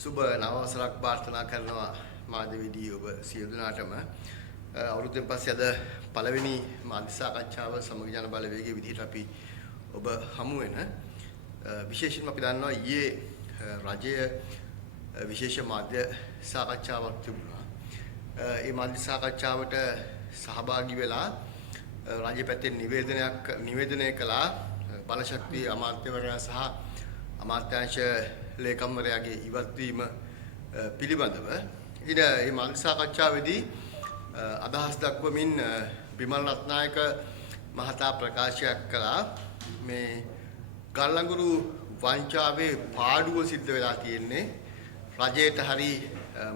සුබ නවවසරක් ප්‍රාර්ථනා කරනවා මාධ්‍යවේදී ඔබ සියලු දෙනාටම අවුරුද්දෙන් පස්සේ අද පළවෙනි මාධ්‍ය සාකච්ඡාව සමග ජන බලවේගයේ විදිහට අපි ඔබ හමු වෙන විශේෂයෙන්ම අපි දන්නවා ඊයේ රජය විශේෂ මාධ්‍ය සාකච්ඡාවක් තිබුණා. ඒ මාධ්‍ය සාකච්ඡාවට සහභාගී වෙලා රජය පැත්තෙන් නිවේදනය කළා බලශක්ති අමාත්‍යවරයා සහ අමාත්‍යාංශ ලේකම්වරයාගේ ඉවත් වීම පිළිබඳව. ඉතින් මේ මාධ්‍ය සාකච්ඡාවේදී අදහස් දක්වමින් විමල් රත්නායක මහතා ප්‍රකාශයක් කළා මේ ගල්ලංගුරු වංචාවේ පාඩුව සිද්ධ වෙලා තියෙන්නේ රජයට හරි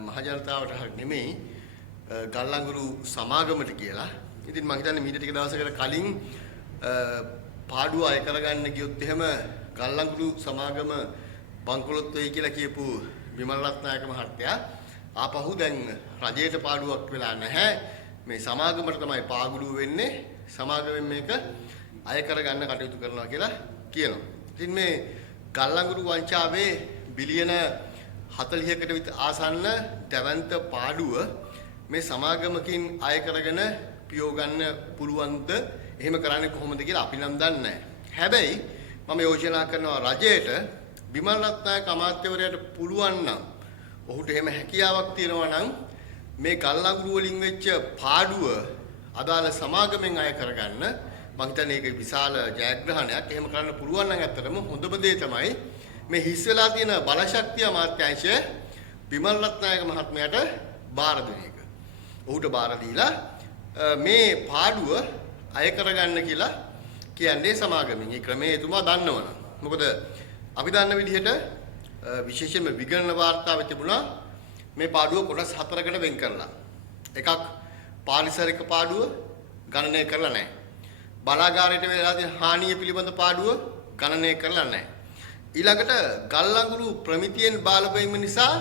මහජනතාවට හරි නෙමෙයි ගල්ලංගුරු සමාගමට කියලා. ඉතින් මම හිතන්නේ මීට ටික දවසකට කලින් පාඩුව අය කරගන්න ගියොත් එහෙම ගල්ලංගුරු සමාගම බංකොලොත් වෙයි කියලා කියපු විමල් රත්නායක මහත්තයා ආපහු දැන් රජයට පාඩුවක් වෙලා නැහැ මේ සමාගමට තමයි පාගුළු වෙන්නේ සමාගමෙන් මේක අය කරගන්න කටයුතු කරනවා කියලා කියනවා. ඉතින් මේ ගල්ලංගුරු වංචාවේ බිලියන 40කට විතර ආසන්න දැවැන්ත පාඩුව මේ සමාගමකින් අය කරගෙන පියෝ ගන්න පුළුවන්ද එහෙම කරන්නේ කොහොමද කියලා අපි නම් දන්නේ නැහැ. හැබැයි මම යෝජනා කරනවා රජයට විමල් රත්නායක අමාත්‍යවරයාට පුළුවන් නම් ඔහුට එහෙම හැකියාවක් තියෙනවා නම් මේ ගල්ලංගුරු වලින් වෙච්ච පාඩුව අදාළ සමාගමෙන් අය කරගන්න මම හිතන්නේ ඒක විශාල ජයග්‍රහණයක්. එහෙම කරන්න පුළුවන් නම් ඇත්තටම හොඳම දේ තමයි මේ හිස් වෙලා තියෙන බලශක්තිය අමාත්‍යාංශය විමල් රත්නායක මහත්මයාට බාර දෙන එක. ඔහුට බාර දීලා මේ පාඩුව අය කරගන්න කියලා කියන්නේ සමාගමෙන්. ඒ ක්‍රමය එතුමා දන්නවනම්. මොකද අපි දන්න විදිහට විශේෂයෙන්ම විගණන වාර්තාවේ තිබුණා මේ පාඩුව කොටස් 4කට වෙන් කරලා. එකක් පාරිසරික පාඩුව ගණනය කරලා නැහැ. බලාගාරයට වෙලා තියෙන හානිය පිළිබඳ පාඩුව ගණනය කරලා නැහැ. ඊළඟට ගල්ලංගුරු ප්‍රමිතියෙන් බාලපෑම නිසා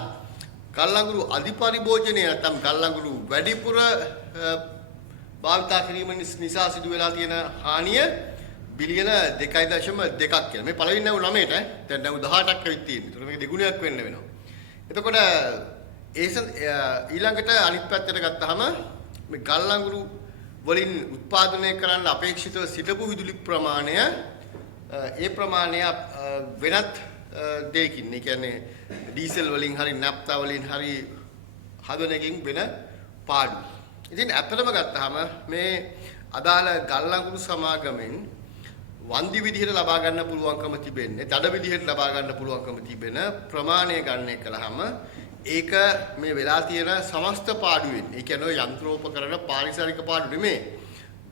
ගල්ලංගුරු අධිපරිභෝජනය නැත්නම් ගල්ලංගුරු වැඩිපුර භාවිතා කිරීම නිසා සිදු වෙලා තියෙන හානිය බිලියන 2.2ක් කියලා. මේ පළවෙනි නැවු 9ට දැන් නැවු 18ක් ඇවිත් තියෙනවා. ඒතකොට මේක දෙගුණයක් වෙන්න වෙනවා. එතකොට ඊළඟට අනිත් පැත්තට ගත්තාම මේ ගල්ලංගුරු වලින් උත්පාදනය කරන්න අපේක්ෂිතව සිටපු විදුලි ප්‍රමාණය ඒ ප්‍රමාණය වෙනත් දෙයකින්. ඒ කියන්නේ ඩීසල් වලින් හරි නැප්තා වලින් හරි හදන එකකින් වෙන පාඩු. ඉතින් ඇත්තටම ගත්තාම මේ අදාළ ගල්ලංගුරු සමාගමෙන් වන්දි විදිහට ලබා ගන්න පුළුවන්කම තිබෙන්නේ දඩ විදිහට ලබා ගන්න පුළුවන්කම තිබෙන ප්‍රමාණය ගණනය කළාම ඒක මේ වෙලා තියෙන සමස්ත පාඩුවෙන් ඒ කියන්නේ යන්ත්‍රෝපකරණ පාරිසරික පාඩු නෙමෙයි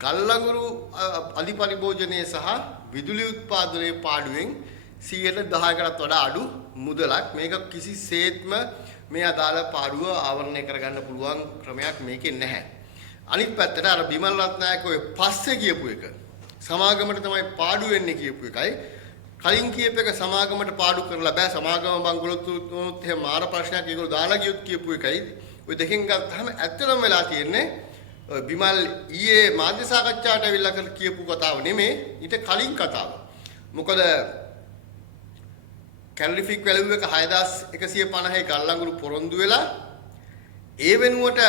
ගල්ලංගුරු අධිපරිභෝජනයේ සහ විදුලි උත්පාදනයේ පාඩුවෙන් 10%කටත් වඩා අඩු මුදලක්. මේක කිසිසේත්ම මේ අදාළ පාඩුව ආවරණය කරගන්න පුළුවන් ක්‍රමයක් මේකේ නැහැ. අනිත් පැත්තට අර විමල් රත්නායක ඔය පස්සේ කියපු එක සමාගමට තමයි පාඩු වෙන්නේ කියපු එකයි කලින් කියප එක සමාගමට පාඩු කරලා බෑ සමාගම බංගලොත් වුණොත් එහෙම මාර ප්‍රශ්නයක් ඒගොල්ලෝ දාලා ගියොත් කියපු එකයි ඔය දෙකෙන් ගත්තාම ඇත්තටම වෙලා තියෙන්නේ විමල් ඊයේ මාධ්‍ය සාකච්ඡාවට ඇවිල්ලා කියපු කතාව නෙමෙයි ඊට කලින් කතාව. මොකද කැලරිෆික් වැලියු එක 6150යි ගල්ලංගුරු පොරොන්දු වෙලා ඒ වෙනුවට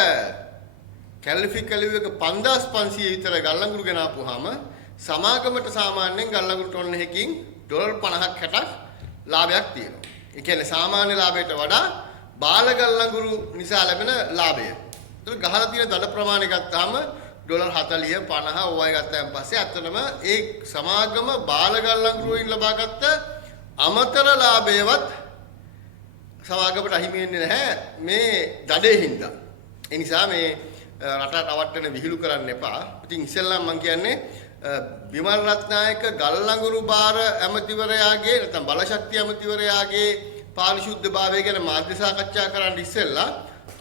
කැලරිෆික් වැලියු එක 5500 විතර ගල්ලංගුරු ගෙනාපුවාම සමාගමට සාමාන්‍යයෙන් ගල්ලංගුරු ටොන් එකකින් ඩොලර් 50ක් 60ක් ලාභයක් තියෙනවා. ඒ කියන්නේ සාමාන්‍ය ලාභයට වඩා බාල ගල්ලංගුරු නිසා ලැබෙන ලාභය. ඒක ගහලා තියෙන දඩ ප්‍රමාණය ගත්තාම ඩොලර් 40 50 ඕවයි ගත්තාන් පස්සේ අතනම ඒ සමාගම බාල ගල්ලංගුරු වලින් ලබාගත්ත අමතර ලාභයවත් සමාගමට අහිමි වෙන්නේ නැහැ මේ දඩේ හින්දා. ඒ නිසා මේ රට රවට්ටන විහිළු කරන්න එපා. ඉතින් ඉස්සෙල්ලාම මම කියන්නේ විමල් රත්නායක ගල්ලංගුරු බාර ඇමතිවරයාගේ නැත්නම් බලශක්ති ඇමතිවරයාගේ පාරිශුද්ධභාවය ගැන මාධ්‍ය සාකච්ඡා කරන්න ඉස්සෙල්ලා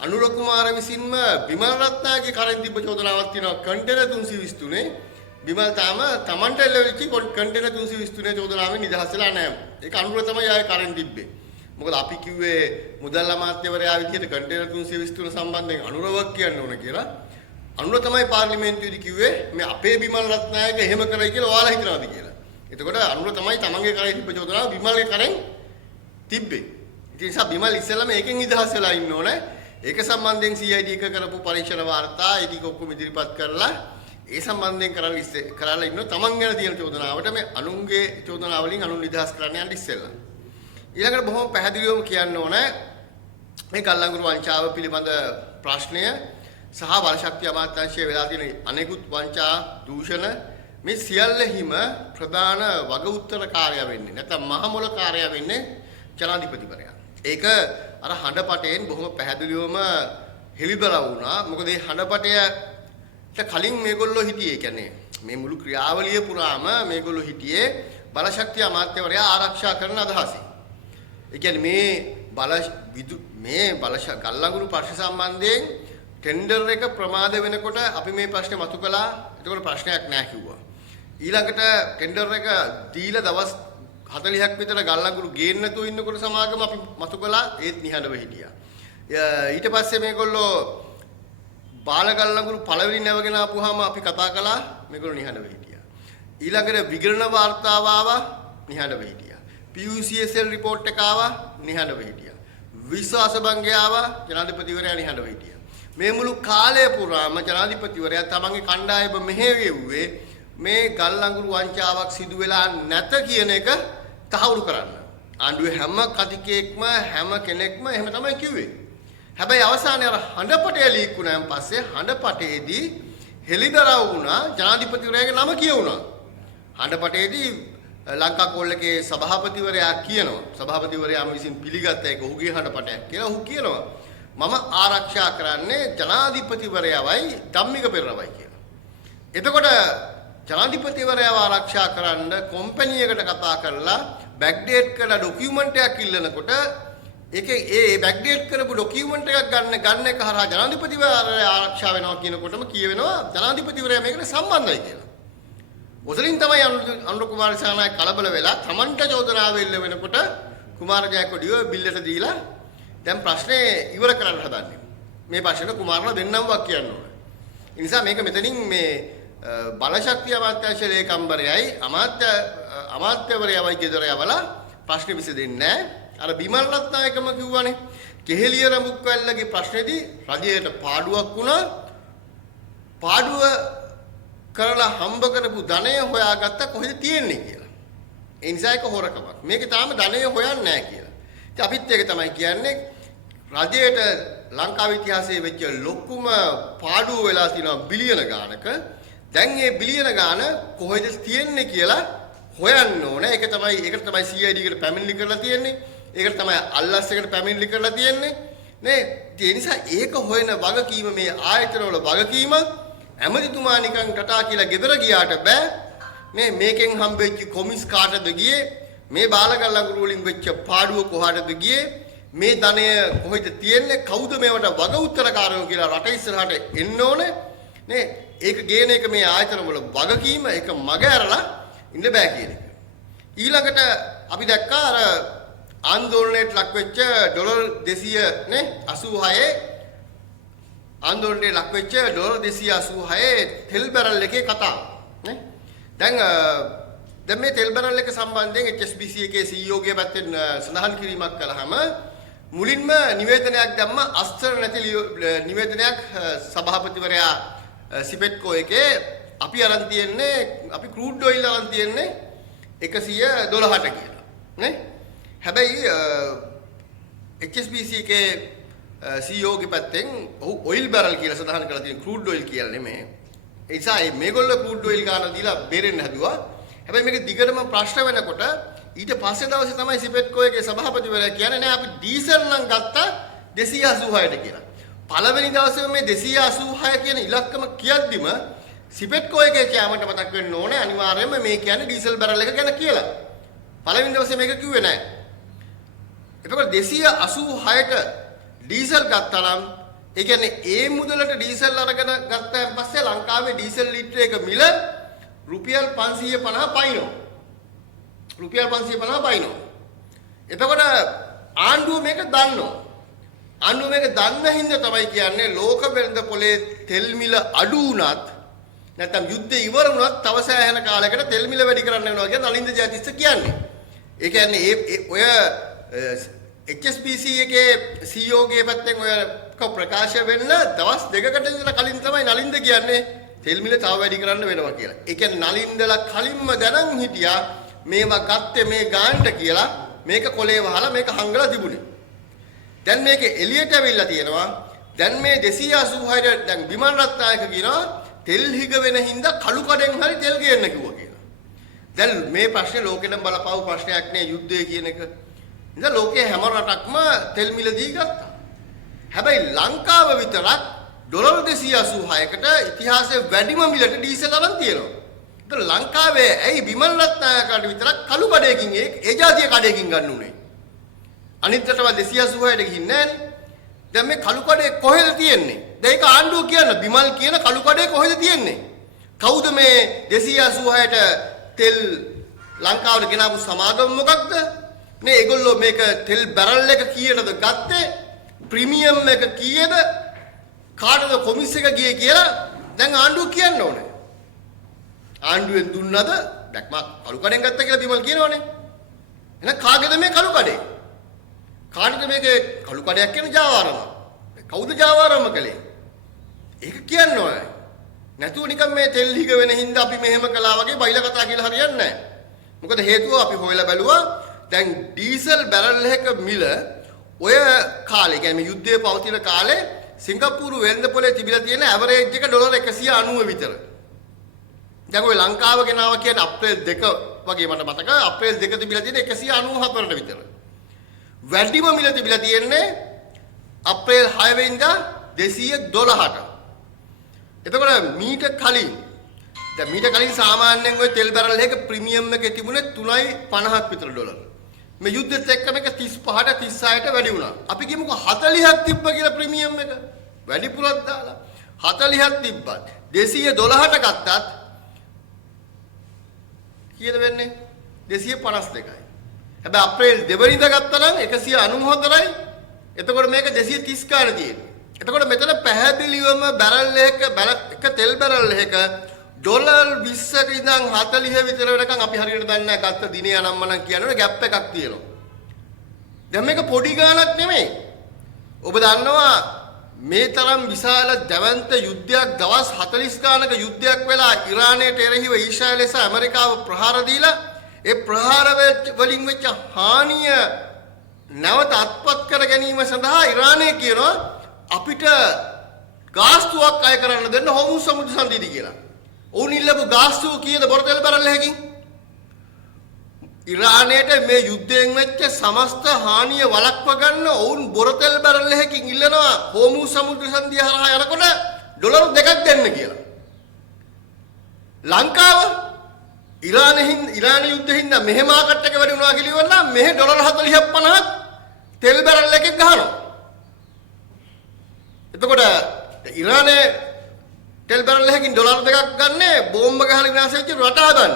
අනුර කුමාර විසින්ම විමල් රත්නායකගේ කරන් තිබ්බ චෝදනාවක් තියෙනවා කන්ටේනර් 323 විමල් තාම Tamanට එල්ලෙච්ච කන්ටේනර් 323 චෝදනාවෙන් නිදහස් වෙලා නැහැ. ඒක අනුර තමයි ආයේ කරන් තිබ්බේ. මොකද අපි කිව්වේ මුදල් අමාත්‍යවරයා විදිහට කන්ටේනර් 323 සම්බන්ධයෙන් අනුරවක් කියන්න ඕන කියලා. අනුර තමයි පාර්ලිමේන්තුවේදී කිව්වේ මේ අපේ විමල් රත්නායක එහෙම කරයි කියලා ඔයාලා හිතනවාද කියලා. එතකොට අනුර තමයි තමන්ගේ කරේ තිබ්බ චෝදනාව විමල්ගේ කරෙන් තිබ්බේ. ඒ නිසා බිමල් ඉස්සෙල්ලාම ඒකෙන් නිදහස් වෙලා ඉන්න ඕනේ. ඒක සම්බන්ධයෙන් CID එක කරපු පරීක්ෂණ වාර්තා ඒ ටික ඔක්කොම ඉදිරිපත් කරලා ඒ සම්බන්ධයෙන් කරලා ඉන්න තමන් ගැන තියෙන චෝදනාවට මේ අනුන්ගේ චෝදනාව වලින් අනුන් නිදහස් කරන්න යන්න ඉස්සෙල්ලා. ඊළඟට බොහොම පැහැදිලිවම කියන්න ඕනේ මේ ගල්ලංගුරු වංචාව පිළිබඳ ප්‍රශ්නය සහ බලශක්ති අමාත්‍යාංශයේ වෙලා තියෙන අනෙකුත් වංචා දූෂණ මේ සියල්ලෙහිම ප්‍රධාන වග උත්තරකාරයා වෙන්නේ නැත්නම් මහමොල කාර්යයා වෙන්නේ ජනාධිපතිවරයා. ඒක අර හඬපටයෙන් බොහොම පැහැදිලිවම හෙළිදරව් වුණා. මොකද මේ හඬපටයට කලින් මේගොල්ලෝ හිටියේ කියන්නේ මේ මුළු ක්‍රියාවලිය පුරාම මේගොල්ලෝ හිටියේ බලශක්ති අමාත්‍යවරයා ආරක්ෂා කරන අදහසින්. ඒ කියන්නේ මේ ගල්ලංගුරු ප්‍රශ්න සම්බන්ධයෙන් ටෙන්ඩර් එක ප්‍රමාද වෙනකොට අපි මේ ප්‍රශ්නේ මතු කළා. එතකොට ප්‍රශ්නයක් නැහැ කිව්වා. ඊළඟට ටෙන්ඩර් එක දීලා දවස් 40ක් විතර ගල්ලංගුරු ගේන්න නැතුව ඉන්නකොට සමාගම අපි මතු කළා. ඒත් නිහඬව හිටියා. ඊට පස්සේ මේගොල්ලෝ බාල ගල්ලංගුරු පළවෙනි නැවගෙන ආපුවාම අපි කතා කළා. මේගොල්ලෝ නිහඬව හිටියා. ඊළඟට විගණන වාර්තාව ආවා. නිහඬව හිටියා. PUCSL report එක ආවා. නිහඬව හිටියා. විශ්වාස භංගය ආවා. ජනාධිපතිවරයා නිහඬව හිටියා. මේ මුළු කාලය පුරාම ජනාධිපතිවරයා තමන්ගේ කණ්ඩායම මෙහෙයුවේ මේ ගල්ලංගුරු වංචාවක් සිදු වෙලා නැත කියන එක තහවුරු කරන්න. ආණ්ඩුවේ හැම කතිකයෙක්ම හැම කෙනෙක්ම එහෙම තමයි කිව්වේ. හැබැයි අවසානයේ අර හඬපටය ලීක් වුණාන් පස්සේ හඬපටයේදී හෙළිදරව් වුණා ජනාධිපතිවරයාගේ නම කියවුණා. හඬපටයේදී ලංකා කෝල්ලකේ සභාපතිවරයා කියනවා. සභාපතිවරයාම විසින් පිළිගත්ත එක ඔහුගේ හඬපටයක් කියලා ඔහු කියනවා. මම ආරක්ෂා කරන්නේ ජනාධිපතිවරයාවයි ධම්මික පෙරේරාවයි කියලා. එතකොට ජනාධිපතිවරයාව ආරක්ෂා කරන්න කම්පැනි එකට කතා කරලා බෑක්ඩේට් කරලා ડોකියුමන්ට් එකක් ඉල්ලනකොට ඒකේ ඒ බෑක්ඩේට් කරපු ડોකියුමන්ට් එකක් ගන්න එක හරහා ජනාධිපතිවරයා ආරක්ෂා වෙනවා කියනකොටම කියවෙනවා ජනාධිපතිවරයා මේකට සම්බන්ධයි කියලා. ඔතනින් තමයි අනුර කුමාර දිසානායක කලබල වෙලා තමන්ට චෝදනාව එල්ල වෙනකොට කුමාර ජයකොඩිව බිල්ලට දීලා දැන් ප්‍රශ්නේ ඉවර කරන්න හදන්නේ. මේ ප්‍රශ්නෙට කුමාරලා දෙන්නම වක් කියන්න ඕන. ඒ නිසා මේක මෙතනින් මේ බලශක්ති අමාත්‍යාංශ ලේකම්වරයයි අමාත්‍යවරයවයි ගෙදර යවලා ප්‍රශ්නේ විසඳෙන්නේ නැහැ. අර බිමල් රත්නායකම කිව්වනේ කෙහෙලිය රමුක්වැල්ලගේ ප්‍රශ්නේදී රජයට පාඩුවක් වුණා. පාඩුව කරලා හම්බ කරපු ධනය හොයාගත්ත කොහෙද තියෙන්නේ කියලා. ඒ නිසා ඒක හොරකමක්. මේකේ තාම ධනය හොයන්නේ නැහැ කියලා. ඉතින් අපිත් ඒක තමයි කියන්නේ රජයට ලංකාවේ ඉතිහාසයේ වෙච්ච ලොකුම පාඩුව වෙලා තියෙනවා බිලියන ගානක. දැන් මේ බිලියන ගාන කොහෙද තියෙන්නේ කියලා හොයන්න ඕනේ. ඒකට තමයි CID එකට පැමිණිලි කරලා තියෙන්නේ. ඒකට තමයි අල්ලස් එකට පැමිණිලි කරලා තියෙන්නේ. නේ? ඒ නිසා ඒක හොයන වගකීම මේ ආයතනවල වගකීම ඇමතිතුමා නිකන් ටටා කියලා ගෙදර ගියාට බෑ. මේකෙන් හම්බෙච්ච කොමිස් කාටද ගියේ? මේ බාලගල්ලංගුරු වලින් වෙච්ච පාඩුව කොහාටද ගියේ? මේ ධනය කොහෙද තියෙන්නේ? කවුද මේවට වග උත්තරකාරයෝ කියලා රට ඉස්සරහට එන්න ඕනේ. නේ? ඒක ගේන එක මේ ආයතන වල වගකීම ඒක මග ඇරලා ඉන්න බෑ කියන එක. ඊළඟට අපි දැක්කා අර ආందోලනයට ලක් වෙච්ච ඩොලර් 200 නේ 86 ආందోලනයේ ලක් වෙච්ච ඩොලර් 286 තෙල් බැරල් එකේ කතාව නේ. දැන් මේ තෙල් බැරල් එක සම්බන්ධයෙන් HSBC එකේ CEO ගේ පැත්තෙන් සඳහන් කිරීමක් කළාම මුලින්ම නිවේදනයක් දැම්ම අස්තර නැති නිවේදනයක් සභාපතිවරයා සිපෙට්කෝ එකේ අපි අරන් තියන්නේ අපි ක්‍රූඩ් ඔයිල් අරන් තියන්නේ 112ට කියලා නේ. හැබැයි HSBC එකේ CEO ගේ පැත්තෙන් ඔහු ඔයිල් බැරල් කියලා සඳහන් කරලා තියෙන ක්‍රූඩ් ඔයිල් කියලා නෙමෙයි. ඒ නිසා මේගොල්ලෝ ක්‍රූඩ් ඔයිල් ගාන දීලා බේරෙන්න හදුවා. හැබැයි මේක දිගටම ප්‍රශ්න වෙනකොට ඊට පස්සේ දවසේ තමයි සිපෙට්කෝ එකේ සභාපතිවරයා කියන්නේ නෑ අපි ඩීසල් නම් ගත්තා 286ට කියලා. පළවෙනි දවසේ මේ 286 කියන ඉලක්කම කියද්දිම සිපෙට්කෝ එකේ කැමරට මතක් වෙන්න ඕනේ අනිවාර්යයෙන්ම මේ කියන්නේ ඩීසල් බැරල් එක ගැන කියලා. පළවෙනි දවසේ මේක කිව්වේ නෑ. එතකොට 286ට ඩීසල් ගත්තා නම් ඒ කියන්නේ ඒ මුදලට ඩීසල් අරගෙන ගත්තාන් පස්සේ ලංකාවේ ඩීසල් ලිටර එක මිල රුපියල් 550 පයින්නවා. රුපියල් 550 පයින්නවා. එතකොට ආණ්ඩුව මේක දන්නවා. ආණ්ඩුව මේක දන්න හින්දා තමයි කියන්නේ ලෝක වෙළඳ පොලේ තෙල් මිල අඩු වුණත් නැත්නම් යුද්ධය ඉවර වුණත් තව සෑහෙන කාලයකට තෙල් මිල වැඩි කරන්න වෙනවා කියලා නලින්ද ජයතිස්ස කියන්නේ. ඒ කියන්නේ ඔය HSBC එකේ CEO ගේ පැත්තෙන් ඔය ප්‍රකාශ වෙන්න දවස් දෙකකට විතර කලින් තමයි නලින්ද කියන්නේ තෙල් මිල තව වැඩි කරන්න වෙනවා කියලා. ඒ කියන්නේ නලින්දලා කලින්ම දැනන් හිටියා මේවා ගත්තේ මේ ගානට කියලා මේක කොලේ වහලා මේක හංගලා තිබුණේ. දැන් මේක එළියට ඇවිල්ලා තියෙනවා. දැන් මේ 286 දැන් විමල් රත්නායක කියනවා තෙල් හිග වෙන හින්දා කළු කඩෙන් හරි තෙල් ගේන්න කිව්වා කියලා. දැන් මේ ප්‍රශ්නේ ලෝකෙටම බලපාව ප්‍රශ්නයක් නේ යුද්ධය කියන එක. ඉතින් ලෝකයේ හැම රටක්ම තෙල් මිල දී ගත්තා. හැබැයි ලංකාව විතරක් ඩොලර් 286කට ඉතිහාසයේ වැඩිම මිලට ඩීසල් අරන් තියෙනවා. ඉතින් ලංකාවේ ඇයි විමල් රත්නායකට විතරක් කළු කඩේකින් ඒ જાතිය කඩේකින් ගන්න උනේ? අනිත් රටවල් 286ට ගිහින් නැහනේ. දැන් මේ කළු කඩේ කොහෙද තියෙන්නේ? දැන් ඒක ආණ්ඩුව කියන විමල් කියන කළු කඩේ කොහෙද තියෙන්නේ? කවුද මේ 286ට තෙල් ලංකාවට ගෙනාවු සමාගම මොකක්ද? නේ ඒගොල්ලෝ මේක තෙල් බැරල් එක කීයටද ගත්තේ? ප්‍රීමියම් එක කීයද? කාටද කොමිස් එක ගියේ කියලා දැන් ආණ්ඩුව කියන්න ඕනේ. ආණ්ඩුවෙන් දුන්නද? දැක්ම කළු කඩෙන් ගත්තා කියලා විමල් කියනවනේ. එහෙනම් කාගේද මේ කළු කඩේ? කාටද මේකේ කළු කඩයක් කියන ජාවාරම? කවුද ජාවාරම කළේ? ඒක කියන්න ඕනේ. නැතුව නිකන් මේ තෙල් හිග වෙන හින්දා අපි මෙහෙම කළා වගේ බයිලා කතා කියලා හරියන්නේ නැහැ. මොකද හේතුව අපි හොයලා බැලුවා දැන් ඩීසල් බැරල් එක මිල ඔය කාලේ කියන්නේ යුද්ධය පවතින කාලේ සිංගප්පූරු වෙළඳපොලේ තිබිලා තියෙන ඇවරේජ් එක ඩොලර් 190 විතර. දැන් ඔය ලංකාව ගෙනාව කියන්නේ අප්‍රේල් 2 වගේ මට මතක අප්‍රේල් 2 තිබිලා තියෙන 194ට විතර. වැඩිම මිල තිබිලා තියෙන්නේ අප්‍රේල් 6 වෙනිදා 212ට. එතකොට මීට කලින් දැන් මීට කලින් සාමාන්‍යයෙන් ඔය තෙල් බැරල් එක ප්‍රීමියම් එකේ තිබුණේ 3.50ක් විතර ඩොලර්. මේ යුද්ධෙත් එක්කම එක 35ට 36ට වැඩි වුණා. අපි කියමුකෝ 40ක් තිබ්බ කියලා ප්‍රීමියම් එක. වැඩිපුරක් දාලා 40ක් තිබ්බත් 212ට ගත්තත් කීයද වෙන්නේ? 252යි. හැබැයි අප්‍රේල් 2 වෙනිදා ගත්තා නම් 194යි. එතකොට මේක 230 කාර තියෙන්නේ. එතකොට මෙතන පැහැදිලිවම බැරල් එක තෙල් බැරල් එක ඩොලර් 20ක ඉඳන් 40 විතර වෙනකන් අපි හරියට දන්නේ නැහැ ගත්ත දිනේ අනම්මනම් කියනවනේ ગેප් එකක් තියෙනවා. දැන් මේක පොඩි ගාණක් නෙමෙයි. ඔබ දන්නවා මේ තරම් විශාල දැවැන්ත යුද්ධයක් දවස් 40 ගානක යුද්ධයක් වෙලා ඉරානයට එරෙහිව ඊශ්‍රායලය සහ ඇමරිකාව ප්‍රහාර දීලා ඒ ප්‍රහාර වලින් වෙච්ච හානිය නැවත අත්පත් කර ගැනීම සඳහා ඉරානය කියනවා අපිට ගාස්තුවක් අය කරන්න දෙන්න හොමුස් සමුද්‍ර සංධියදී කියලා. ඔවුන් ඉල්ලපු ගාස්තුව කීයද බොරතෙල් බැරල් එකකින්? ඉරානයට මේ යුද්ධයෙන් වෙච්ච සමස්ත හානිය වළක්ව ගන්න ඔවුන් බොරතෙල් බැරල් එකකින් ඉල්ලනවා හොමුස් සමුද්‍ර සංධිය හරහා යනකොට ඩොලර් 2ක් දෙන්න කියලා. ලංකාව ඉරාන යුද්ධෙන් මෙහෙම ආකට් එක වැඩි වුණා කියලා ඉවරලා මෙහෙ ඩොලර් 40ක් 50ක් තෙල් බැරල් එකක් ගහනවා. එතකොට ඉරානයේ තෙල් බැරල් එකකින් ඩොලර් 2ක් ගන්න බෝම්බ ගහලා විනාශ වෙච්ච රට හදන්න.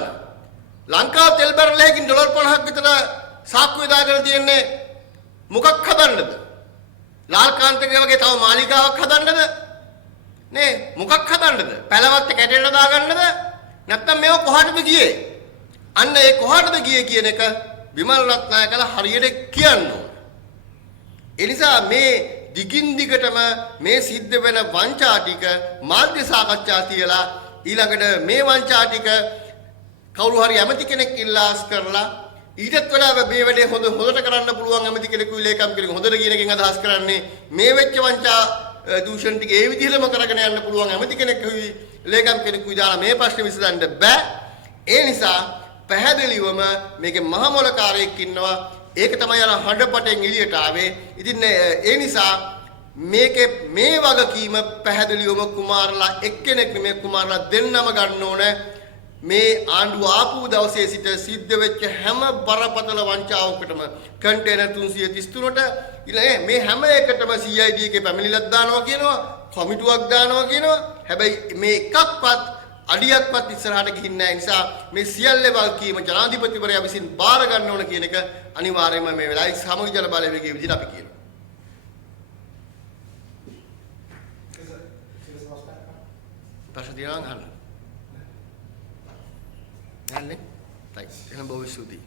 ලංකාව තෙල් බැරල් එකකින් ඩොලර් 50ක් විතර සාක්කුවේ දාගෙන තියන්නේ මොකක් හදන්නද? ලාල් කාන්තගේ වගේ තව මාලිගාවක් හදන්නද? නේ මොකක් හදන්නද? පැලවත් කැටෙන්න දාගන්නද? නැත්නම් මේව කොහාටද ගියේ? අන්න ඒ කොහාටද ගියේ කියන එක විමල් රත්නායකලා හරියට කියන්න ඕන. ඒ නිසා මේ දිගින් දිගටම මේ සිද්ධ වෙන වංචා ටික මාධ්‍ය සාකච්ඡා තියලා ඊළඟට මේ වංචා ටික කවුරු හරි ඇමති කෙනෙක් ඉල්ලාස් කරලා ඊටත් වඩා මේ වැඩේ හොඳට කරන්න පුළුවන් ඇමති කෙනෙකුයි ලේකම් කෙනෙකු හොඳට කියන එකෙන් අදහස් කරන්නේ මේ වෙච්ච වංචා දූෂණ ටික ඒ විදිහටම කරගෙන යන්න පුළුවන් ඇමති කෙනෙකුයි ලේකම් කෙනෙකුයි දාලා මේ ප්‍රශ්නේ විසඳන්න බෑ. ඒ නිසා පැහැදිලිවම මේකේ මහ මොලකාරයෙක් ඉන්නවා. ඒක තමයි අර හඬපටෙන් එළියට ආවේ. ඉතින් ඒ නිසා මේකේ මේ වගකීම පැහැදිලිවම කුමාරලා එක්කෙනෙක් නෙමෙයි කුමාරලා දෙන්නම ගන්න ඕනේ. මේ ආණ්ඩුව ආපු දවසේ සිට සිද්ධ වෙච්ච හැම බරපතල වංචාවකටම කන්ටේනර් 333ට මේ හැම එකටම CID එකේ පැමිණිලක් දානවා කියනවා, කමිටුවක් දානවා කියනවා. හැබැයි මේ එකක්වත් අඩියක්වත් ඉස්සරහට ගිහින් නැහැ. නිසා මේ සියල්ල වගකීම ජනාධිපතිවරයා විසින් බාර ගන්න ඕන කියන එක අනිවාර්යයෙන්ම මේ වෙලාවේ සමගි ජන බලවේගයේ විදිහට අපි කියනවා. ප්‍රශ්න දිනන අහන්න. යන්නේ. right. එහෙනම් බොහොම ස්තුතියි.